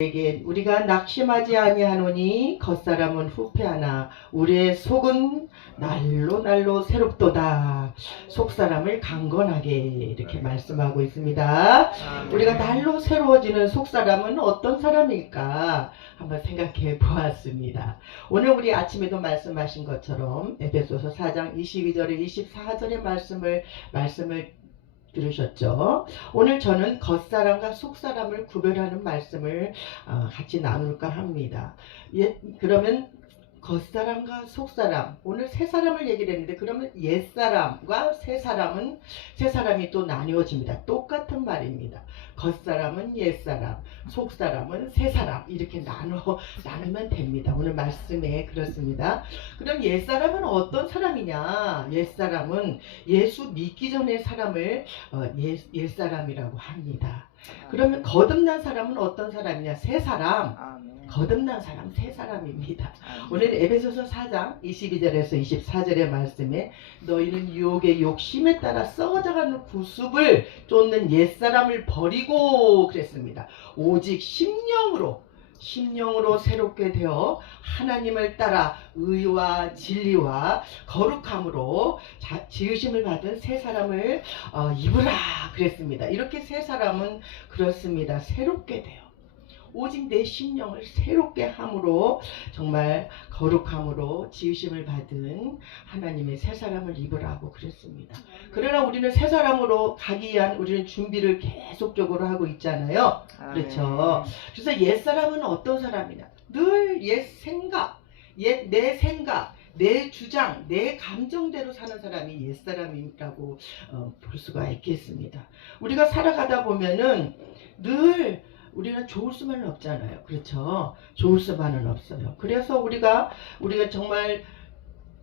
에게 우리가 낙심하지 아니하노니 겉사람은 후패하나 우리의 속은 날로 날로 새롭도다 속사람을 강건하게 이렇게 말씀하고 있습니다. 우리가 날로 새로워지는 속사람은 어떤 사람일까 한번 생각해 보았습니다. 오늘 우리 아침에도 말씀하신 것처럼 에베소서 4장 22절에 24절의 말씀을 말씀을 들으셨죠? 오늘 저는 겉사람과 속사람을 구별하는 말씀을 어, 같이 나눌까 합니다. 예, 그러면 겉사람과 속사람 오늘 세 사람을 얘기를 했는데 그러면 옛사람과 새 사람은 새 사람이 또 나뉘어집니다. 똑같은 말입니다. 겉사람은 옛사람, 속사람은 새 사람 이렇게 나눠 나누면 됩니다. 오늘 말씀에 그렇습니다. 그럼 옛사람은 어떤 사람이냐? 옛사람은 예수 믿기 전의 사람을 어, 옛, 옛사람이라고 합니다. 그러면 거듭난 사람은 어떤 사람이냐? 새 사람. 아멘. 거듭난 사람 새 사람입니다. 아멘. 오늘 에베소서 4장 22절에서 24절의 말씀에 너희는 유혹의 욕심에 따라 썩어져가는 구습을 쫓는 옛사람을 버리고 그랬습니다. 오직 심령으로 심령으로 새롭게 되어 하나님을 따라 의와 진리와 거룩함으로 자- 지으심을 받은 새 사람을 어, 입으라 그랬습니다. 이렇게 새 사람은 그렇습니다. 새롭게 돼요. 오직 내 심령을 새롭게 함으로 정말 거룩함으로 지으심을 받은 하나님의 새 사람을 입으라고 그랬습니다. 그러나 우리는 새 사람으로 가기 위한 우리는 준비를 계속적으로 하고 있잖아요. 그렇죠. 그래서 옛 사람은 어떤 사람이냐? 늘 옛 생각, 옛 내 생각, 내 주장, 내 감정대로 사는 사람이 옛 사람이라고 어, 볼 수가 있겠습니다. 우리가 살아가다 보면은 늘 우리는 좋을 수만은 없잖아요. 그렇죠? 좋을 수만은 없어요. 그래서 우리가 우리가 정말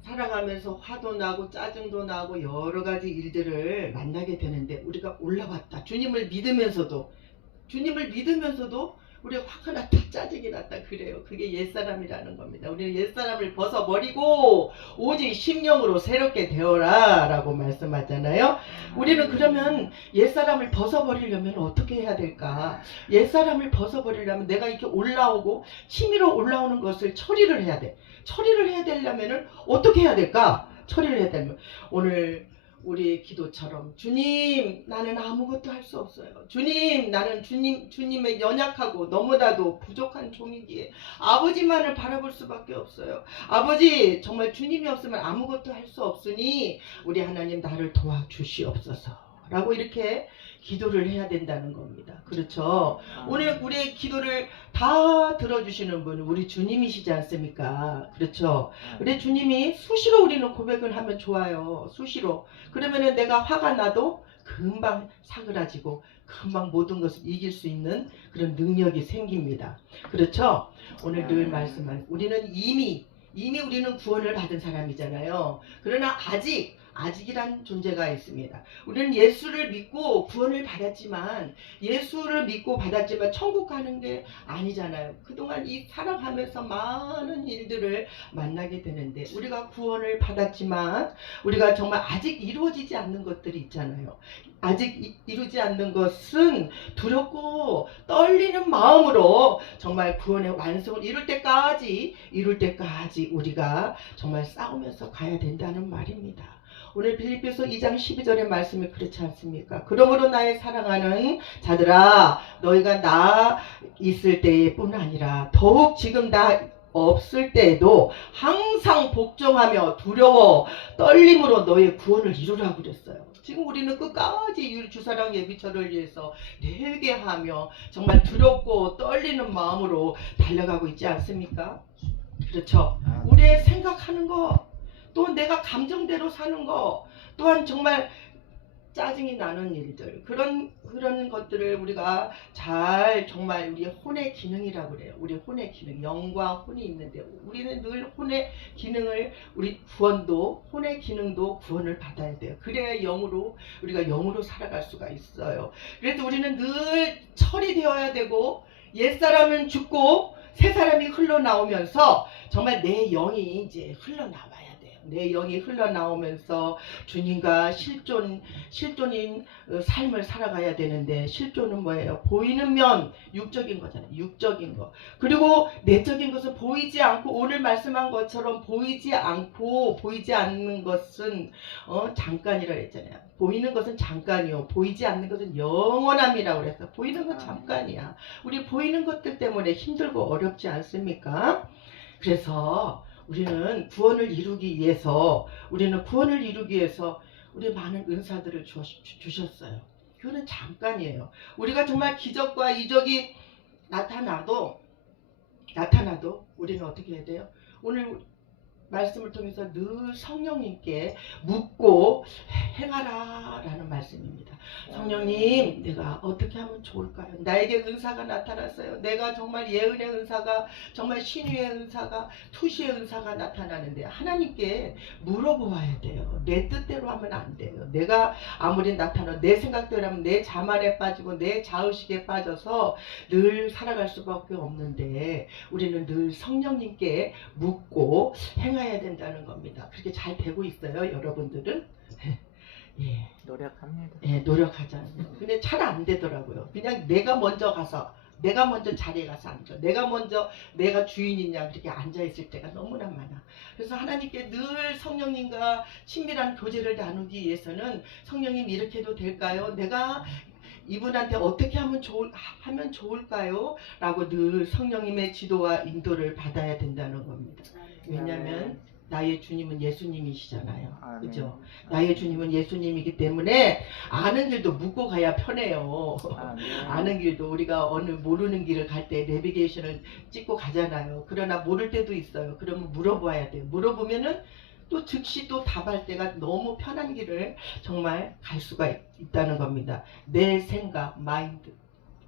살아가면서 화도 나고 짜증도 나고 여러 가지 일들을 만나게 되는데 우리가 올라왔다. 주님을 믿으면서도 주님을 믿으면서도 우리가 화가 났다, 짜증이 났다 그래요. 그게 옛사람이라는 겁니다. 우리는 옛사람을 벗어버리고 오직 심령으로 새롭게 되어라 라고 말씀하잖아요. 우리는 그러면 옛사람을 벗어버리려면 어떻게 해야 될까? 옛사람을 벗어버리려면 내가 이렇게 올라오고 치밀어 올라오는 것을 처리를 해야 돼. 처리를 해야 되려면은 어떻게 해야 될까? 처리를 해야 되면 오늘 우리의 기도처럼 주님 나는 아무것도 할 수 없어요. 주님 나는 주님 주님의 연약하고 너무나도 부족한 종이기에 아버지만을 바라볼 수밖에 없어요. 아버지 정말 주님이 없으면 아무것도 할 수 없으니 우리 하나님 나를 도와주시옵소서라고 이렇게 기도를 해야 된다는 겁니다. 그렇죠? 오늘 우리의 기도를 다 들어주시는 분은 우리 주님이시지 않습니까? 그렇죠? 우리 주님이 수시로 우리는 고백을 하면 좋아요. 수시로. 그러면은 내가 화가 나도 금방 사그라지고 금방 모든 것을 이길 수 있는 그런 능력이 생깁니다. 그렇죠? 오늘 늘 말씀한 우리는 이미 이미 우리는 구원을 받은 사람이잖아요. 그러나 아직 아직이란 존재가 있습니다. 우리는 예수를 믿고 구원을 받았지만 예수를 믿고 받았지만 천국 가는 게 아니잖아요. 그동안 이 살아가면서 많은 일들을 만나게 되는데 우리가 구원을 받았지만 우리가 정말 아직 이루어지지 않는 것들이 있잖아요. 아직 이- 이루지 않는 것은 두렵고 떨리는 마음으로 정말 구원의 완성을 이룰 때까지 이룰 때까지 우리가 정말 싸우면서 가야 된다는 말입니다. 오늘 빌립비서 2장 12절의 말씀이 그렇지 않습니까? 그러므로 나의 사랑하는 자들아 너희가 나 있을 때뿐 아니라 더욱 지금 나 없을 때에도 항상 복종하며 두려워 떨림으로 너의 구원을 이루라고 그랬어요. 지금 우리는 끝까지 이 주사랑 예비처를 위해서 내게 하며 정말 두렵고 떨리는 마음으로 달려가고 있지 않습니까? 그렇죠. 우리의 생각하는 거, 또 내가 감정대로 사는 거, 또한 정말 짜증이 나는 일들 그런 그런 것들을 우리가 잘 정말 우리의 혼의 기능이라고 그래요. 우리 혼의 기능, 영과 혼이 있는데 우리는 늘 혼의 기능을 우리 구원도 혼의 기능도 구원을 받아야 돼요. 그래야 영으로 우리가 영으로 살아갈 수가 있어요. 그래서 우리는 늘 처리되어야 되고 옛 사람은 죽고 새 사람이 흘러나오면서 정말 내 영이 이제 흘러나와야 돼요. 내 영이 흘러나오면서 주님과 실존 실존인 어, 삶을 살아가야 되는데 실존은 뭐예요? 보이는 면 육적인 거잖아요. 육적인 거. 그리고 내적인 것은 보이지 않고 오늘 말씀한 것처럼 보이지 않고 보이지 않는 것은 어 잠깐이라 했잖아요. 보이는 것은 잠깐이요. 보이지 않는 것은 영원함이라고 그랬어. 보이는 건 잠깐이야. 우리 보이는 것들 때문에 힘들고 어렵지 않습니까? 그래서 우리는 구원을 이루기 위해서 우리는 구원을 이루기 위해서 우리 많은 은사들을 주, 주셨어요. 그거는 잠깐이에요. 우리가 정말 기적과 이적이 나타나도 나타나도 우리는 어떻게 해야 돼요? 오늘 말씀을 통해서 늘 성령님께 묻고 행하라 라는 말씀입니다. 성령님, 내가 어떻게 하면 좋을까요? 나에게 은사가 나타났어요. 내가 정말 예은의 은사가, 정말 신유의 은사가, 투시의 은사가 나타나는데 하나님께 물어보아야 돼요. 내 뜻대로 하면 안 돼요. 내가 아무리 나타나 내 생각대로 하면 내 자만에 빠지고 내 자의식에 빠져서 늘 살아갈 수밖에 없는데 우리는 늘 성령님께 묻고 행해야 된다는 겁니다. 그렇게 잘 되고 있어요, 여러분들은? 예. 노력합니다. 예, 노력하잖아요. 근데 잘 안 되더라고요. 그냥 내가 먼저 가서, 내가 먼저 자리에 가서 앉아. 내가 먼저 내가 주인이냐 그렇게 앉아 있을 때가 너무나 많아. 그래서 하나님께 늘 성령님과 친밀한 교제를 나누기 위해서는 성령님 이렇게 해도 될까요? 내가 이분한테 어떻게 하면 좋을 하면 좋을까요? 라고 늘 성령님의 지도와 인도를 받아야 된다는 겁니다. 왜냐하면 나의 주님은 예수님이시잖아요. 아멘. 그죠? 나의 주님은 예수님이기 때문에 아는 길도 묻고 가야 편해요. 아멘. 아는 길도 우리가 어느 모르는 길을 갈 때 내비게이션을 찍고 가잖아요. 그러나 모를 때도 있어요. 그러면 물어봐야 돼요. 물어보면은 또 즉시 또 답할 때가 너무 편한 길을 정말 갈 수가 있- 있다는 겁니다. 내 생각, 마인드,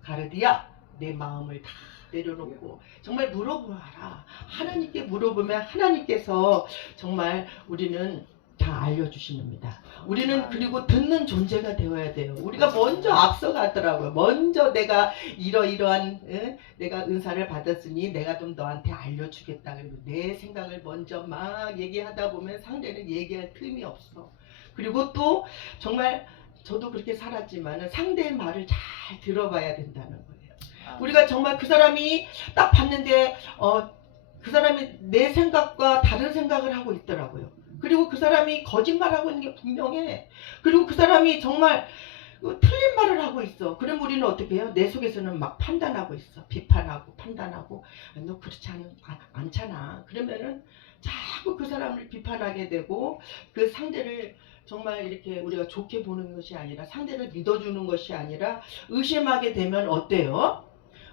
가르디아, 내 마음을 다 내려놓고 정말 물어보아라. 하나님께 물어보면 하나님께서 정말 우리는 다 알려주십니다. 우리는 그리고 듣는 존재가 되어야 돼요. 우리가 먼저 앞서가더라고요. 먼저 내가 이러이러한 응? 내가 은사를 받았으니 내가 좀 너한테 알려주겠다. 그리고 내 생각을 먼저 막 얘기하다 보면 상대는 얘기할 틈이 없어. 그리고 또 정말 저도 그렇게 살았지만 상대의 말을 잘 들어봐야 된다는 거예요. 아멘. 우리가 정말 그 사람이 딱 봤는데 어, 그 사람이 내 생각과 다른 생각을 하고 있더라고요. 그리고 그 사람이 거짓말하고 있는 게 분명해. 그리고 그 사람이 정말 어, 틀린 말을 하고 있어. 그럼 우리는 어떻게 해요? 내 속에서는 막 판단하고 있어. 비판하고 판단하고 아, 너 그렇지 않, 아, 않잖아. 그러면은 자꾸 그 사람을 비판하게 되고 그 상대를 정말 이렇게 우리가 좋게 보는 것이 아니라 상대를 믿어주는 것이 아니라 의심하게 되면 어때요?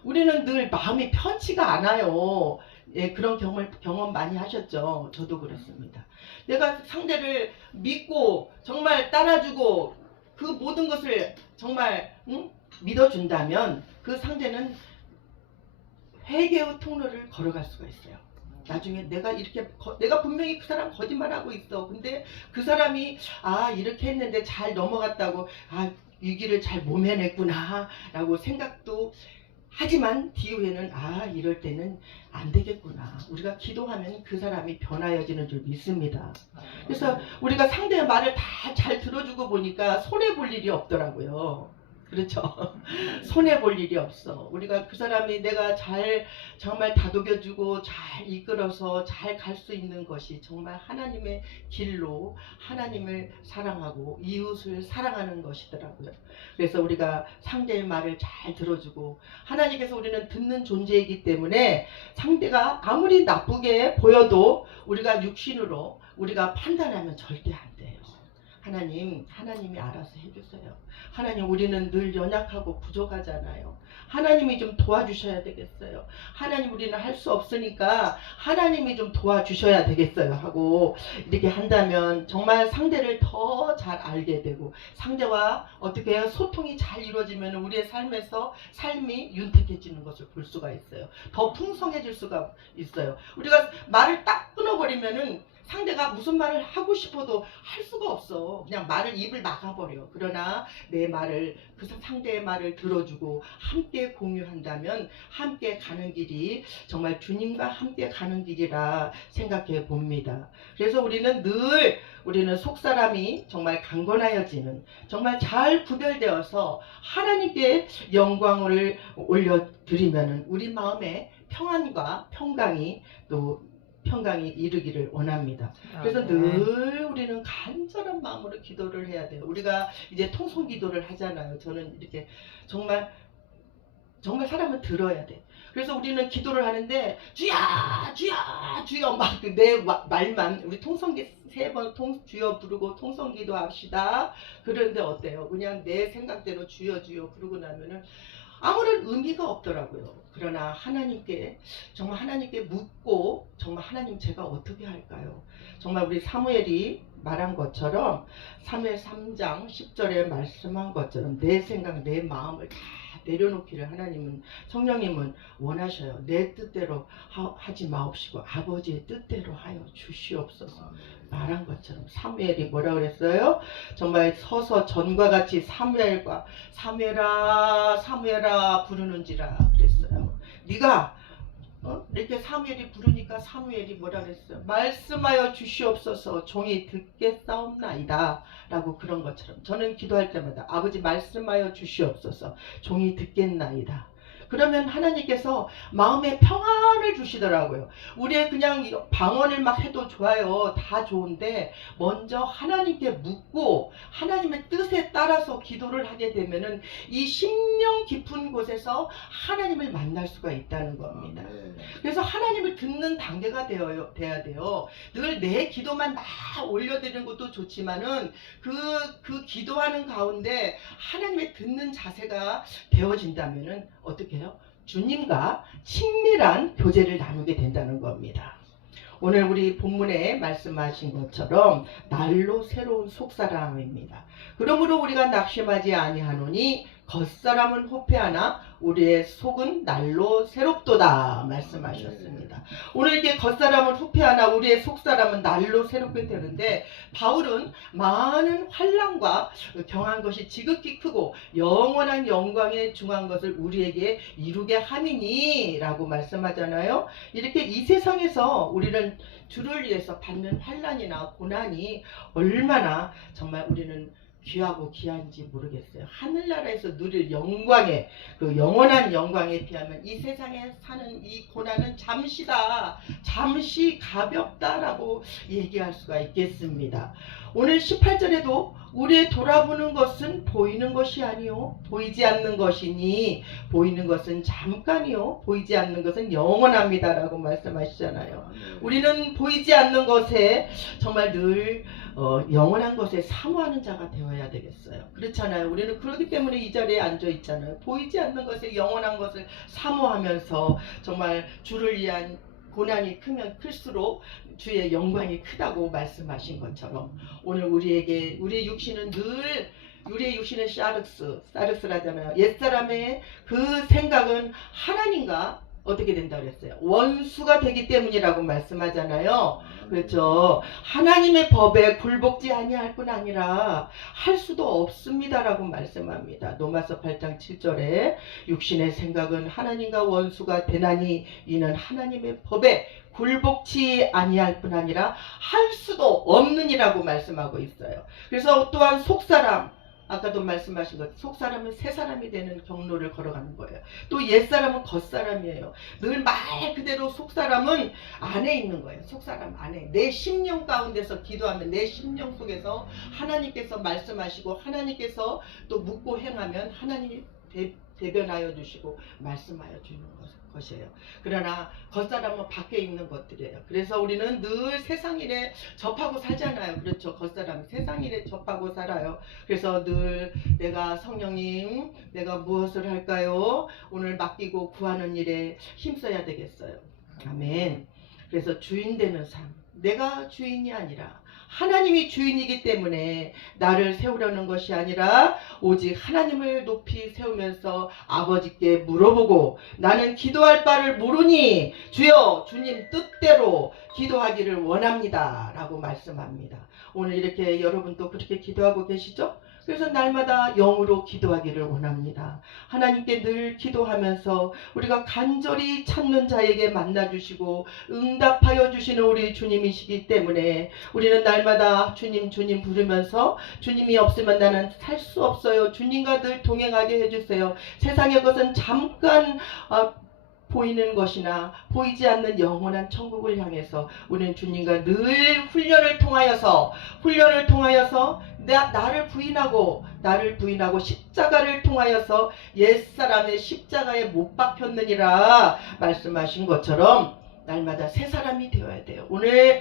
우리는 늘 마음이 편치가 않아요. 예, 그런 경험을 경험 많이 하셨죠. 저도 그렇습니다. 내가 상대를 믿고 정말 따라주고 그 모든 것을 정말 응? 믿어준다면 그 상대는 회개의 통로를 걸어갈 수가 있어요. 나중에 내가 이렇게 거- 내가 분명히 그 사람 거짓말하고 있어. 근데 그 사람이 아 이렇게 했는데 잘 넘어갔다고 아 위기를 잘 모면했구나라고 생각도 하지만 뒤후에는 아 이럴 때는 안 되겠구나. 우리가 기도하면 그 사람이 변하여지는 줄 믿습니다. 그래서 우리가 상대의 말을 다 잘 들어주고 보니까 손해 볼 일이 없더라고요. 그렇죠. 손해 볼 일이 없어. 우리가 그 사람이 내가 잘 정말 다독여주고 잘 이끌어서 잘 갈 수 있는 것이 정말 하나님의 길로 하나님을 사랑하고 이웃을 사랑하는 것이더라고요. 그래서 우리가 상대의 말을 잘 들어주고 하나님께서 우리는 듣는 존재이기 때문에 상대가 아무리 나쁘게 보여도 우리가 육신으로 우리가 판단하면 절대 안 돼요. 하나님, 하나님이 알아서 해주세요. 하나님, 우리는 늘 연약하고 부족하잖아요. 하나님이 좀 도와주셔야 되겠어요. 하나님, 우리는 할 수 없으니까 하나님이 좀 도와주셔야 되겠어요. 하고 이렇게 한다면 정말 상대를 더 잘 알게 되고 상대와 어떻게? 소통이 잘 이루어지면 우리의 삶에서 삶이 윤택해지는 것을 볼 수가 있어요. 더 풍성해질 수가 있어요. 우리가 말을 딱 끊어버리면은 상대가 무슨 말을 하고 싶어도 할 수가 없어. 그냥 말을 입을 막아버려. 그러나 내 말을 그 상대의 말을 들어주고 함께 공유한다면 함께 가는 길이 정말 주님과 함께 가는 길이라 생각해 봅니다. 그래서 우리는 늘 우리는 속사람이 정말 강건하여지는 정말 잘 구별되어서 하나님께 영광을 올려드리면 우리 마음에 평안과 평강이 또 평강이 이르기를 원합니다. 그래서 아멘. 늘 우리는 간절한 마음으로 기도를 해야 돼요. 우리가 이제 통성 기도를 하잖아요. 저는 이렇게 정말 정말 사람은 들어야 돼. 그래서 우리는 기도를 하는데 주야 주야 주여 막 내 말만 우리 통성기 세 번 통 주여 부르고 통성기도 합시다. 그런데 어때요? 그냥 내 생각대로 주여 주여 부르고 나면은 아무런 의미가 없더라고요. 그러나 하나님께 정말 하나님께 묻고 정말 하나님 제가 어떻게 할까요? 정말 우리 사무엘이 말한 것처럼 3회 3장 10절에 말씀한 것처럼 내 생각 내 마음을 다 내려놓기를 하나님은 성령님은 원하셔요. 내 뜻대로 하, 지 마옵시고 아버지의 뜻대로 하여 주시옵소서. 말한 것처럼 사무엘이 뭐라 그랬어요? 정말 서서 전과 같이 사무엘과 사무엘아 사무엘아 부르는지라 그랬어요. 네가 어? 이렇게 사무엘이 부르니까 사무엘이 뭐라 그랬어요? 말씀하여 주시옵소서 종이 듣겠사옵나이다 라고 그런 것처럼 저는 기도할 때마다 아버지 말씀하여 주시옵소서 종이 듣겠나이다 그러면 하나님께서 마음에 평안을 주시더라고요. 우리의 그냥 방언을 막 해도 좋아요. 다 좋은데 먼저 하나님께 묻고 하나님의 뜻에 따라서 기도를 하게 되면은 이 심령 깊은 곳에서 하나님을 만날 수가 있다는 겁니다. 그래서 하나님을 듣는 단계가 되어요, 돼야 돼요. 늘 내 기도만 막 올려드리는 것도 좋지만은 그, 그 기도하는 가운데 하나님의 듣는 자세가 되어진다면은 어떻게 해요? 주님과 친밀한 교제를 나누게 된다는 겁니다. 오늘 우리 본문에 말씀하신 것처럼 날로 새로운 속사람입니다. 그러므로 우리가 낙심하지 아니하노니 겉사람은 호패하나 우리의 속은 날로 새롭도다 말씀하셨습니다. 오늘 이렇게 겉사람은 후패하나 우리의 속사람은 날로 새롭게 되는데 바울은 많은 환란과 경한 것이 지극히 크고 영원한 영광에 중한 것을 우리에게 이루게 함이니 라고 말씀하잖아요. 이렇게 이 세상에서 우리는 주를 위해서 받는 환란이나 고난이 얼마나 정말 우리는 귀하고 귀한지 모르겠어요. 하늘나라에서 누릴 영광에 그 영원한 영광에 비하면 이 세상에 사는 이 고난은 잠시다. 잠시 가볍다라고 얘기할 수가 있겠습니다. 오늘 18절에도 우리의 돌아보는 것은 보이는 것이 아니요 보이지 않는 것이니 보이는 것은 잠깐이요 보이지 않는 것은 영원합니다라고 말씀하시잖아요. 우리는 보이지 않는 것에 정말 늘 어, 영원한 것에 사모하는 자가 되어야 되겠어요. 그렇잖아요. 우리는 그렇기 때문에 이 자리에 앉아 있잖아요. 보이지 않는 것에 영원한 것을 사모하면서 정말 주를 위한 고난이 크면 클수록 주의 영광이 크다고 말씀하신 것처럼 오늘 우리에게 우리의 육신은 늘 우리의 육신은 샤르스, 사르스라잖아요. 옛사람의 그 생각은 하나님과 어떻게 된다 그랬어요? 원수가 되기 때문이라고 말씀하잖아요. 그렇죠. 하나님의 법에 굴복지 아니할 뿐 아니라 할 수도 없습니다라고 말씀합니다. 노마서 8장 7절에 육신의 생각은 하나님과 원수가 되나니 이는 하나님의 법에 굴복치 아니할 뿐 아니라 할 수도 없느니라고 말씀하고 있어요. 그래서 또한 속사람 아까도 말씀하신 것 속사람은 새 사람이 되는 경로를 걸어가는 거예요. 또 옛사람은 겉사람이에요. 늘 말 그대로 속사람은 안에 있는 거예요. 속사람 안에 내 심령 가운데서 기도하면 내 심령 속에서 하나님께서 말씀하시고 하나님께서 또 묻고 행하면 하나님이 대, 대변하여 주시고 말씀하여 주는 것. 것이에요. 그러나 겉사람은 밖에 있는 것들이에요. 그래서 우리는 늘 세상 일에 접하고 살잖아요. 그렇죠. 겉사람 세상 일에 접하고 살아요. 그래서 늘 내가 성령님 내가 무엇을 할까요? 오늘 맡기고 구하는 일에 힘써야 되겠어요. 아멘. 그래서 주인 되는 삶. 내가 주인이 아니라 하나님이 주인이기 때문에 나를 세우려는 것이 아니라 오직 하나님을 높이 세우면서 아버지께 물어보고 나는 기도할 바를 모르니 주여 주님 뜻대로 기도하기를 원합니다. 라고 말씀합니다. 오늘 이렇게 여러분도 그렇게 기도하고 계시죠? 그래서 날마다 영으로 기도하기를 원합니다. 하나님께 늘 기도하면서 우리가 간절히 찾는 자에게 만나주시고 응답하여 주시는 우리 주님이시기 때문에 우리는 날마다 주님 주님 부르면서 주님이 없으면 나는 살 수 없어요. 주님과 늘 동행하게 해주세요. 세상의 것은 잠깐 어, 보이는 것이나 보이지 않는 영원한 천국을 향해서 우리는 주님과 늘 훈련을 통하여서 훈련을 통하여서 나, 나를 부인하고 나를 부인하고 십자가를 통하여서 옛사람의 십자가에 못 박혔느니라 말씀하신 것처럼 날마다 새 사람이 되어야 돼요. 오늘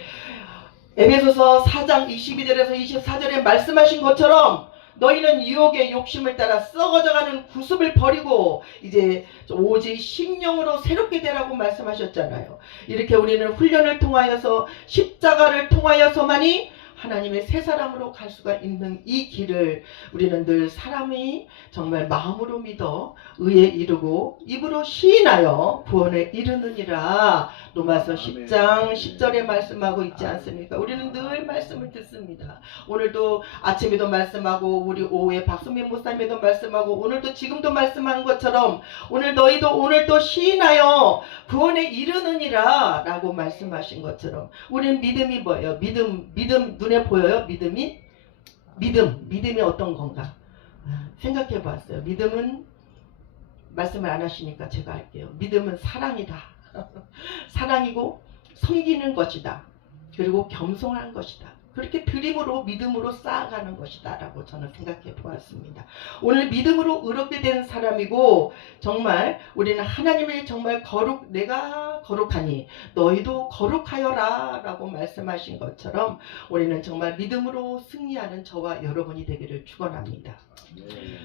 에베소서 4장 22절에서 24절에 말씀하신 것처럼 너희는 유혹의 욕심을 따라 썩어져가는 구습을 버리고 이제 오직 심령으로 새롭게 되라고 말씀하셨잖아요. 이렇게 우리는 훈련을 통하여서 십자가를 통하여서만이 하나님의 새 사람으로 갈 수가 있는 이 길을 우리는 늘 사람이 정말 마음으로 믿어 의에 이르고 입으로 시인하여 구원에 이르느니라 로마서 10장 10절에 말씀하고 있지 않습니까? 우리는 늘 말씀을 듣습니다. 오늘도 아침에도 말씀하고 우리 오후에 박수민 목사님에도 말씀하고 오늘도 지금도 말씀한 것처럼 오늘 너희도 오늘도 시인하여 구원에 이르느니라 라고 말씀하신 것처럼 우리는 믿음이 뭐예요? 믿음 믿음 눈에 보여요? 믿음이 믿음 믿음이 어떤 건가? 아, 생각해 보았어요. 믿음은 말씀을 안 하시니까 제가 할게요. 믿음은 사랑이다. 사랑이고 섬기는 것이다. 그리고 겸손한 것이다. 그렇게 드림으로 믿음으로 쌓아가는 것이다 라고 저는 생각해 보았습니다. 오늘 믿음으로 의롭게 된 사람이고 정말 우리는 하나님을 정말 거룩 내가 거룩하니 너희도 거룩하여라 라고 말씀하신 것처럼 우리는 정말 믿음으로 승리하는 저와 여러분이 되기를 축원합니다.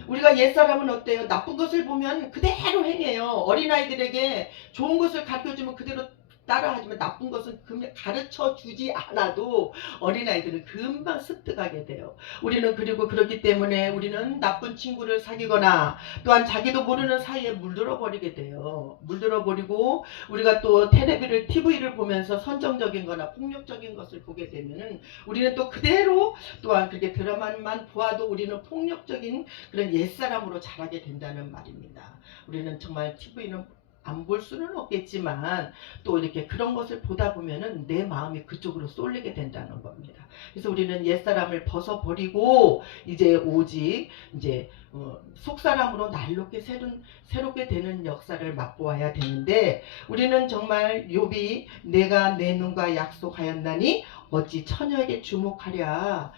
우리가 옛사람은 어때요? 나쁜 것을 보면 그대로 행해요. 어린아이들에게 좋은 것을 가르쳐주면 그대로 따라하지만 나쁜 것은 금- 가르쳐 주지 않아도 어린아이들은 금방 습득하게 돼요. 우리는 그리고 그렇기 때문에 우리는 나쁜 친구를 사귀거나 또한 자기도 모르는 사이에 물들어 버리게 돼요. 물들어 버리고 우리가 또 텔레비를 TV를 보면서 선정적인 거나 폭력적인 것을 보게 되면은 우리는 또 그대로 또한 그렇게 드라마만 보아도 우리는 폭력적인 그런 옛사람으로 자라게 된다는 말입니다. 우리는 정말 TV는 안 볼 수는 없겠지만 또 이렇게 그런 것을 보다 보면은 내 마음이 그쪽으로 쏠리게 된다는 겁니다. 그래서 우리는 옛사람을 벗어버리고 이제 오직 이제 어, 속사람으로 날롭게 새로운, 새롭게 되는 역사를 맛보아야 되는데 우리는 정말 욥이 내가 내 눈과 약속하였나니 어찌 처녀에게 주목하랴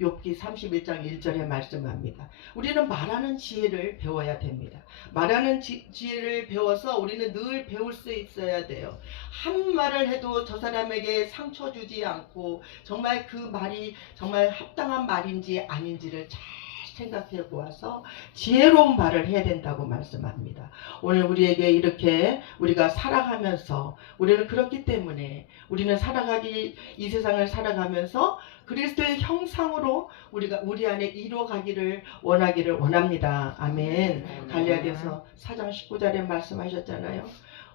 욥기 31장 1절에 말씀합니다. 우리는 말하는 지혜를 배워야 됩니다. 말하는 지, 지혜를 배워서 우리는 늘 배울 수 있어야 돼요. 한 말을 해도 저 사람에게 상처 주지 않고 정말 그 말이 정말 합당한 말인지 아닌지를 잘 생각해 보아서 지혜로운 말을 해야 된다고 말씀합니다. 오늘 우리에게 이렇게 우리가 살아가면서 우리는 그렇기 때문에 우리는 살아가기 이 세상을 살아가면서 그리스도의 형상으로 우리가 우리 안에 이루어가기를 원하기를 원합니다. 아멘. 갈리아디서 4장 19절에 말씀하셨잖아요.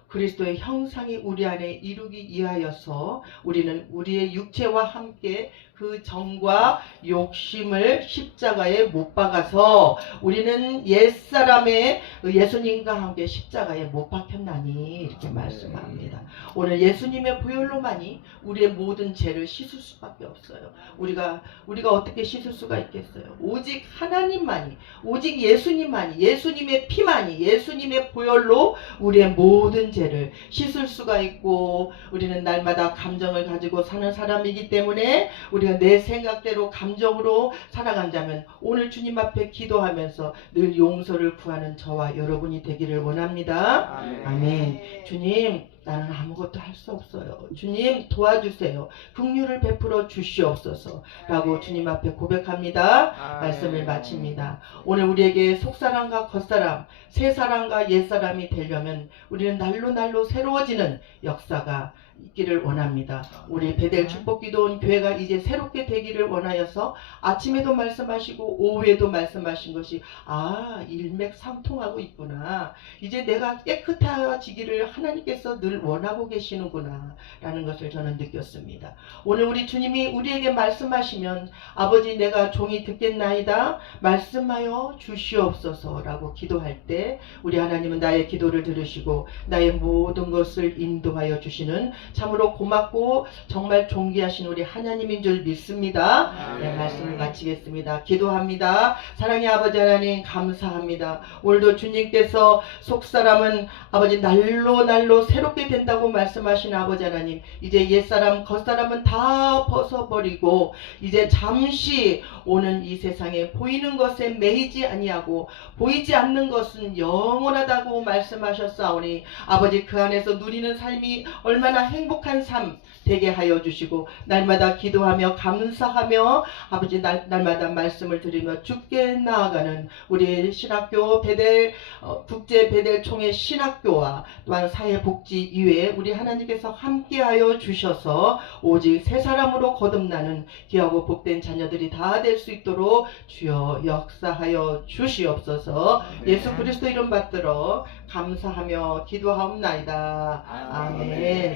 그리스도의 형상이 우리 안에 이루기 위하여서 우리는 우리의 육체와 함께 그 정과 욕심을 십자가에 못 박아서 우리는 옛사람의 예수님과 함께 십자가에 못 박혔나니 이렇게 말씀합니다. 오늘 예수님의 보혈로만이 우리의 모든 죄를 씻을 수밖에 없어요. 우리가 우리가 어떻게 씻을 수가 있겠어요? 오직 하나님만이 오직 예수님만이 예수님의 피만이 예수님의 보혈로 우리의 모든 죄를 씻을 수가 있고 우리는 날마다 감정을 가지고 사는 사람이기 때문에 우리 가 내 생각대로 감정으로 살아간다면 오늘 주님 앞에 기도하면서 늘 용서를 구하는 저와 여러분이 되기를 원합니다. 아멘. 주님 나는 아무것도 할 수 없어요. 주님 도와주세요. 긍휼을 베풀어 주시옵소서라고 주님 앞에 고백합니다. 말씀을 마칩니다. 오늘 우리에게 속사람과 겉사람, 새사람과 옛사람이 되려면 우리는 날로 날로 새로워지는 역사가 있기를 원합니다. 우리 베델 축복기도원 교회가 이제 새롭게 되기를 원하여서 아침에도 말씀하시고 오후에도 말씀하신 것이 아 일맥상통하고 있구나. 이제 내가 깨끗해지기를 하나님께서 늘 원하고 계시는구나 라는 것을 저는 느꼈습니다. 오늘 우리 주님이 우리에게 말씀하시면 아버지 내가 종이 듣겠나이다 말씀하여 주시옵소서 라고 기도할 때 우리 하나님은 나의 기도를 들으시고 나의 모든 것을 인도하여 주시는 참으로 고맙고 정말 존귀하신 우리 하나님인 줄 믿습니다. 네, 말씀을 마치겠습니다. 기도합니다. 사랑의 아버지 하나님 감사합니다. 오늘도 주님께서 속사람은 아버지 날로 날로 새롭게 된다고 말씀하신 아버지 하나님 이제 옛사람 겉사람은 다 벗어버리고 이제 잠시 오는 이 세상에 보이는 것에 매이지 아니하고 보이지 않는 것은 영원하다고 말씀하셨사오니 아버지 그 안에서 누리는 삶이 얼마나 행복한 삶 되게 하여 주시고 날마다 기도하며 감사하며 아버지 날, 날마다 말씀을 드리며 죽게 나아가는 우리 신학교 베델 어, 국제 베델 총회 신학교와 또한 사회복지 이외에 우리 하나님께서 함께하여 주셔서 오직 새 사람으로 거듭나는 귀하고 복된 자녀들이 다 될 수 있도록 주여 역사하여 주시옵소서. 예수 그리스도 이름 받들어 감사하며 기도하옵나이다. 아멘.